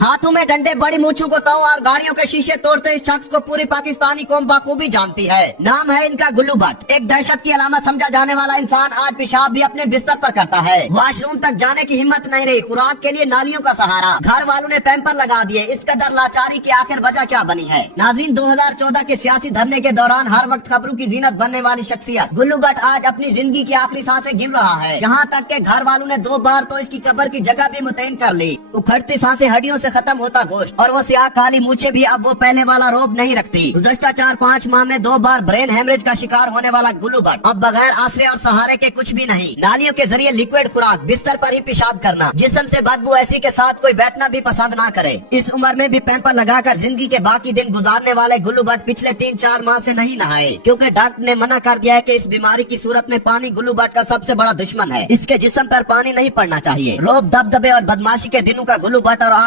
हाथों में डंडे, बड़ी मूछों को ताव और गाड़ियों के शीशे तोड़ते इस शख्स को पूरी पाकिस्तानी कौम बखूबी जानती है। नाम है इनका गुल्लू भट्ट। एक दहशत की अलामत समझा जाने वाला इंसान आज पेशाब भी अपने बिस्तर पर करता है। वॉशरूम तक जाने की हिम्मत नहीं रही, खुराक के लिए नालियों का सहारा। घर वालों ने पैम्पर लगा दिए। इस कदर लाचारी की आखिर वजह क्या बनी है? नाज़रीन, 2014 के सियासी धरने के दौरान हर वक्त खबरों की जीनत बनने वाली शख्सियत गुल्लू भट्ट आज अपनी जिंदगी की आखिरी सांसें गिन रहा है। यहाँ तक के घर वालों ने 2 बार तो इसकी कब्र की जगह भी मुतयन कर ली। उखड़ती सांसें, हड्डियों से खत्म होता गोश्त और वो सियाह काली मूछें भी अब वो पहले वाला रोब नहीं रखती। गुज़श्ता 4-5 माह में 2 बार ब्रेन हेमरेज का शिकार होने वाला गुल्लू भट्ट अब बगैर आसरे और सहारे के कुछ भी नहीं। नालियों के जरिए लिक्विड खुराक, बिस्तर पर ही पेशाब करना, जिस्म से बदबू ऐसी के साथ कोई बैठना भी पसंद ना करे। इस उम्र में भी पैम्पर लगाकर जिंदगी के बाकी दिन गुजारने वाले गुल्लू भट्ट पिछले 3-4 माह से नहीं नहाए, क्योंकि डॉक्टर ने मना कर दिया है कि इस बीमारी की सूरत में पानी गुल्लू भट्ट का सबसे बड़ा दुश्मन है। इसके जिस्म पर पानी नहीं पड़ना चाहिए। रोब, दबदबे और बदमाशी के दिनों का गुल्लू भट्ट और